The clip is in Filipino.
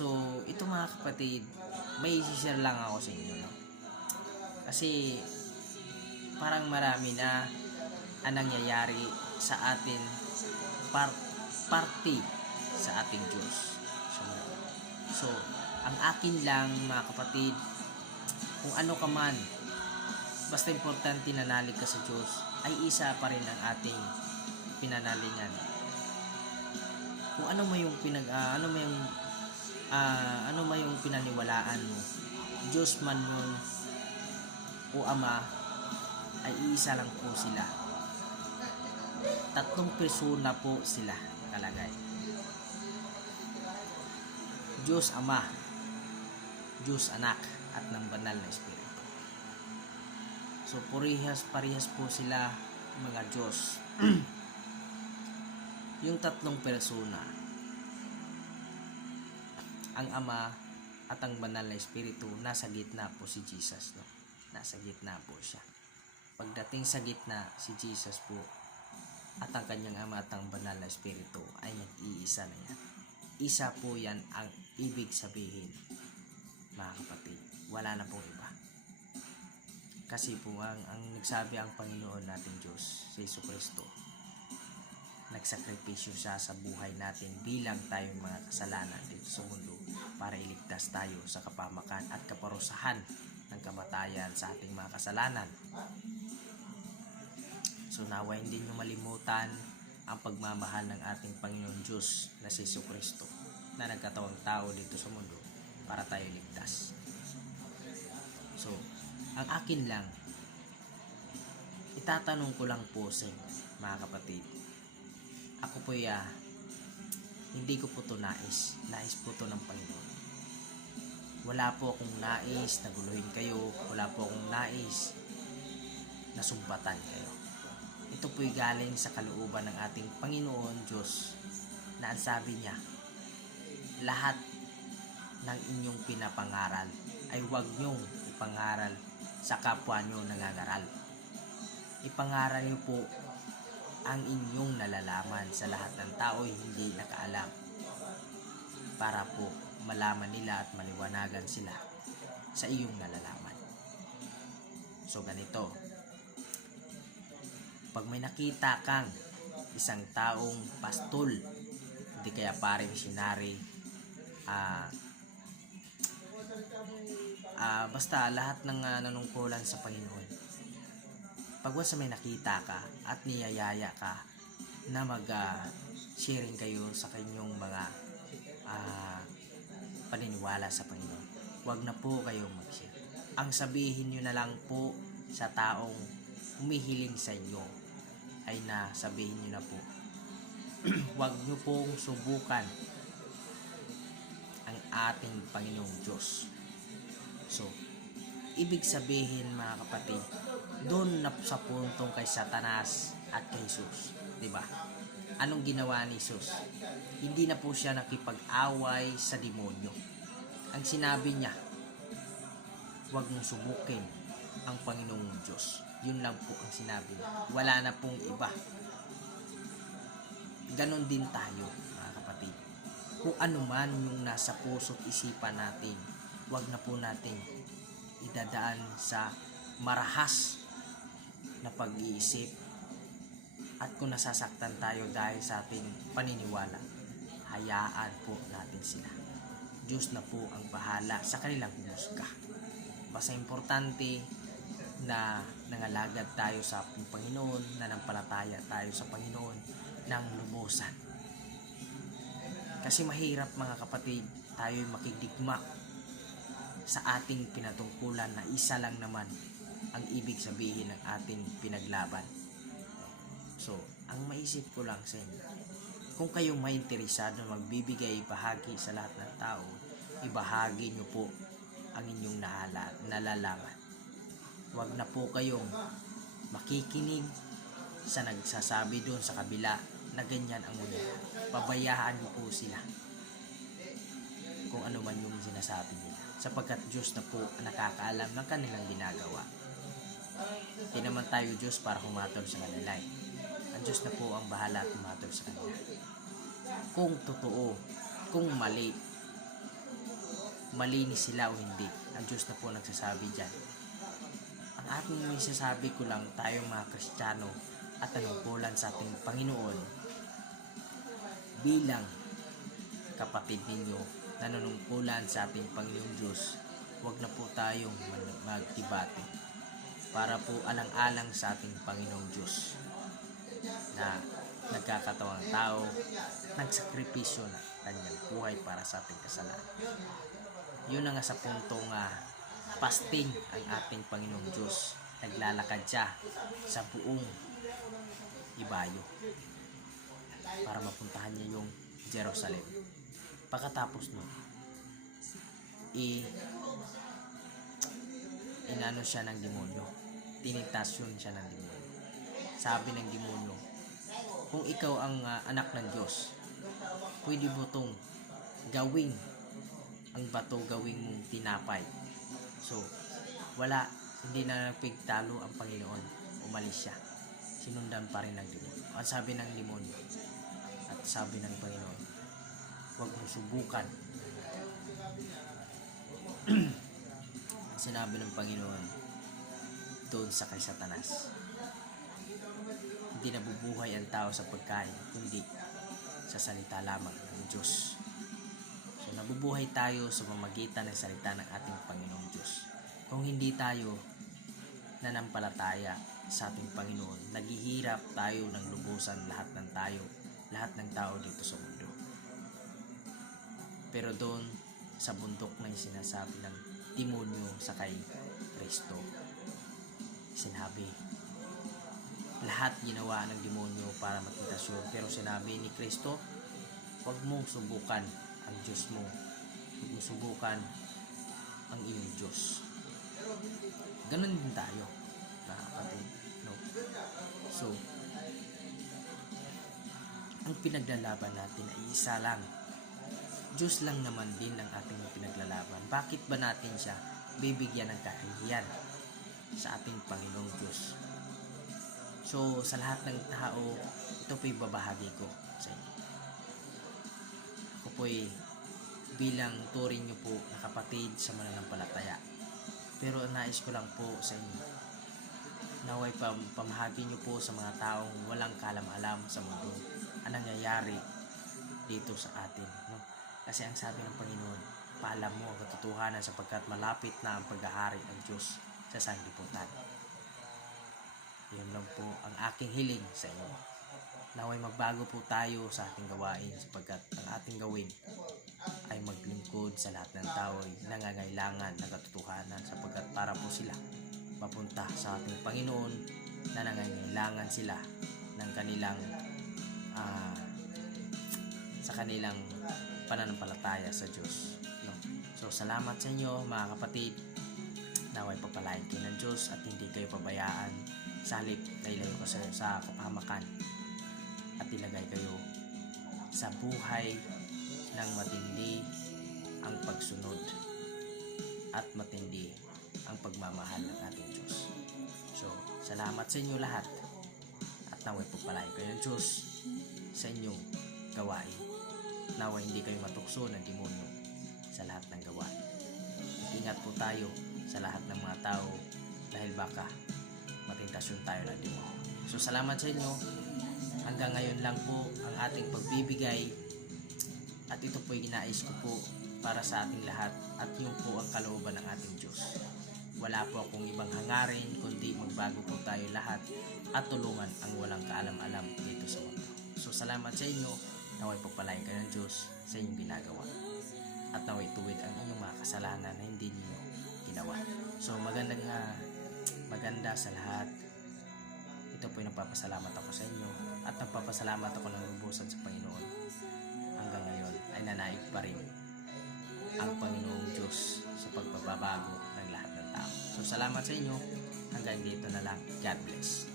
So, ito mga kapatid, may share lang ako sa inyo, no? Kasi, parang marami na ang nangyayari sa atin party sa ating Diyos. So, ang akin lang mga kapatid, kung ano ka man, basta importante nanalig ka sa Diyos, ay isa pa rin ang ating pinanalingan. Kung ano mo yung ano mo yung pinaniwalaan mo, Diyos man yun o Ama, ay isa lang po sila. Tatlong persona po sila kalagay. Diyos Ama, Diyos Anak, at ng Banal na Espiritu. So, parehas po sila mga Diyos. Yung tatlong persona, ang Ama at ang Banal na Espiritu, nasa gitna po si Jesus, no? Nasa gitna po siya. Pagdating sa gitna, si Jesus po at ang kanyang Ama at ang Banal na Espiritu ay nag-iisa na yan. Isa po yan ang ibig sabihin, mga kapatid. Wala na pong iba. Kasi po ang nagsabi ang Panginoon natin Diyos, si Jesucristo, nagsakripisyo siya sa buhay natin bilang tayong mga kasalanan dito sa mundo para iligtas tayo sa kapamakan at kaparusahan ng kamatayan sa ating mga kasalanan. So nawa hindi nyo malimutan ang pagmamahal ng ating Panginoon Diyos na si Jesucristo na nagkatawang tao dito sa mundo para tayo ligtas. So, ang akin lang, itatanong ko lang po sa inyo, mga kapatid. Ako po hindi ko po ito nais. Nais po ito ng Panginoon. Wala po akong nais na guluhin kayo. Wala po akong nais na sumbatan kayo. Ito po'y galing sa kalooban ng ating Panginoon Diyos na ang sabi niya, lahat ng inyong pinapangaral ay huwag niyong ipangaral sa kapwa niyo nangangaral. Ipangaral niyo po ang inyong nalalaman sa lahat ng tao ay hindi nakaalam para po malaman nila at maliwanagan sila sa iyong nalalaman. So ganito, pag may nakita kang isang taong pastol, hindi kaya pare missionary, basta lahat ng nanungkulan sa Panginoon, pag once may nakita ka at niyayaya ka na mag-sharing kayo sa kanyang mga paniniwala sa Panginoon, huwag na po kayong mag-share. Ang sabihin nyo na lang po sa taong humihiling sa inyo ay na sabihin nyo na po, huwag nyo pong subukan ang ating Panginoong Diyos. So, ibig sabihin mga kapatid, doon na sa puntong kay Satanas at kay Jesus, di ba? Anong ginawa ni Jesus? Hindi na po siya nakipag-away sa demonyo. Ang sinabi niya, huwag mong subukin ang Panginoong Diyos. Yun lang po ang sinabi niya. Wala na pong iba. Ganon din tayo, mga kapatid. Kung ano man yung nasa puso't isipan natin, huwag na po natin idadaan sa marahas na pag-iisip. At kung nasasaktan tayo dahil sa ating paniniwala, hayaan po natin sila. Diyos na po ang bahala sa kanilang humusga. Basta importante na nangalagad tayo sa Panginoon, nanampalataya tayo sa Panginoon ng lubusan. Kasi mahirap mga kapatid, tayo'y makidigma sa ating pinatungkulan na isa lang naman ang ibig sabihin ng ating pinaglaban. So, ang maisip ko lang sa inyo, kung kayong may interesado na magbibigay bahagi sa lahat ng tao, ibahagi nyo po ang inyong nalalaman. Huwag na po kayong makikinig sa nagsasabi doon sa kabila na ganyan ang mangyayari. Pabayaan niyo po sila kung ano man yung sinasabi nila, sapagkat Diyos na po nakakaalam ng kanilang ginagawa. Hindi naman tayo Diyos para humatol sa kanila. Ang Diyos na po ang bahala at humatol sa kanila. Kung totoo, kung mali, malinis sila o hindi. Ang Diyos na po nagsasabi dyan. Ang ating masasabi ko lang, tayo mga Kristiyano at nanungkulan sa ating Panginoon bilang kapatid ninyo na nanungkulan sa ating Panginoong Diyos, huwag na po tayong magdebate para po alang-alang sa ating Panginoong Diyos na nagkakatawang tao, nagsakripisyo na kanyang buhay para sa ating kasalanan. Yun na nga sa puntong fasting ang ating Panginoong Diyos. Naglalakad siya sa buong ibayo para mapuntahan niya yung Jerusalem. Pagkatapos nun, inano siya ng demonyo. Tinitasyon siya ng demonyo. Sabi ng demonyo, kung ikaw ang anak ng Diyos, pwede mo itong gawing ang bato gawing mong tinapay. So, hindi na nagpigtalo ang Panginoon. Umalis siya. Sinundan pa rin ng demonyo. Ang sabi ng demonyo at sabi ng Panginoon, huwag mong subukan. Sinabi ng Panginoon doon sa kay Satanas, hindi nabubuhay ang tao sa pagkain, kundi sa salita lamang ng Diyos. So, nabubuhay tayo sa pamamagitan ng salita ng ating Panginoong Diyos. Kung hindi tayo nanampalataya sa ating Panginoon, naghihirap tayo ng lubusan lahat ng tao dito sa mundo. Pero doon sa bundok na sinasabi ng demonyo sa kay Kristo, sinabi, lahat ginawa ng demonyo para matentasyon, pero sinabi ni Kristo, huwag mong subukan ang Diyos mo, huwag mong subukan ang iyong Diyos. Ganun din tayo, mga kapatid, no? So, ang pinaglalaban natin ay isa lang. Diyos lang naman din ang ating pinaglalaban. Bakit ba natin siya bibigyan ng kahihiyan sa ating Panginoong Diyos? So, sa lahat ng tao, ito po'y babahagi ko sa inyo. Ako po'y bilang turing nyo po na kapatid sa mananampalataya. Pero nais ko lang po sa inyo, naway pamahagi nyo po sa mga taong walang kalam-alam sa mundo ang nangyayari dito sa atin. No? Kasi ang sabi ng Panginoon, paalam mo ang katotohanan sapagkat malapit na ang paghahari ng Diyos sa sanglibutan. Yun lang po ang aking hiling sa inyo. Naway magbago po tayo sa ating gawain sapagkat ang ating gawin ay maglingkod sa lahat ng tao ay nangangailangan ng katotohanan sapagkat para po sila mapunta sa ating Panginoon na nangangailangan sila ng kanilang sa kanilang pananampalataya sa Diyos. No? So, salamat sa inyo mga kapatid. Naway papalain kayo ng Diyos at hindi kayo pabayaan sa halip na ilayo ko sa kapahamakan at ilagay kayo sa buhay ng matindi ang pagsunod at matindi ang pagmamahal ng ating Diyos. So, salamat sa inyo lahat at naway papalain kayo ng Diyos sa inyong gawain. Naway hindi kayo matukso ng demonyo sa lahat ng gawain. Ingat po tayo sa lahat ng mga tao dahil baka matentasyon tayo ng demonyo. So salamat sa inyo. Hanggang ngayon lang po ang ating pagbibigay at ito po ay ginais ko po para sa ating lahat at yun po ang kalooban ng ating Diyos. Wala po akong ibang hangarin kundi magbago po tayo lahat at tulungan ang walang kaalam-alam dito sa mundo. So salamat sa inyo. Naway pagpalain kayo ng Diyos sa inyong ginagawa at naway tuwid ang inyong mga kasalanan na hindi niyo ginawa. So maganda sa lahat. Ito po yung nagpapasalamat ako sa inyo at nagpapasalamat ako ng lubusan sa Panginoon. Hanggang ngayon ay nanaig pa rin ang Panginoong Diyos sa pagpapabago ng lahat ng tao. So salamat sa inyo. Hanggang dito na lang. God bless.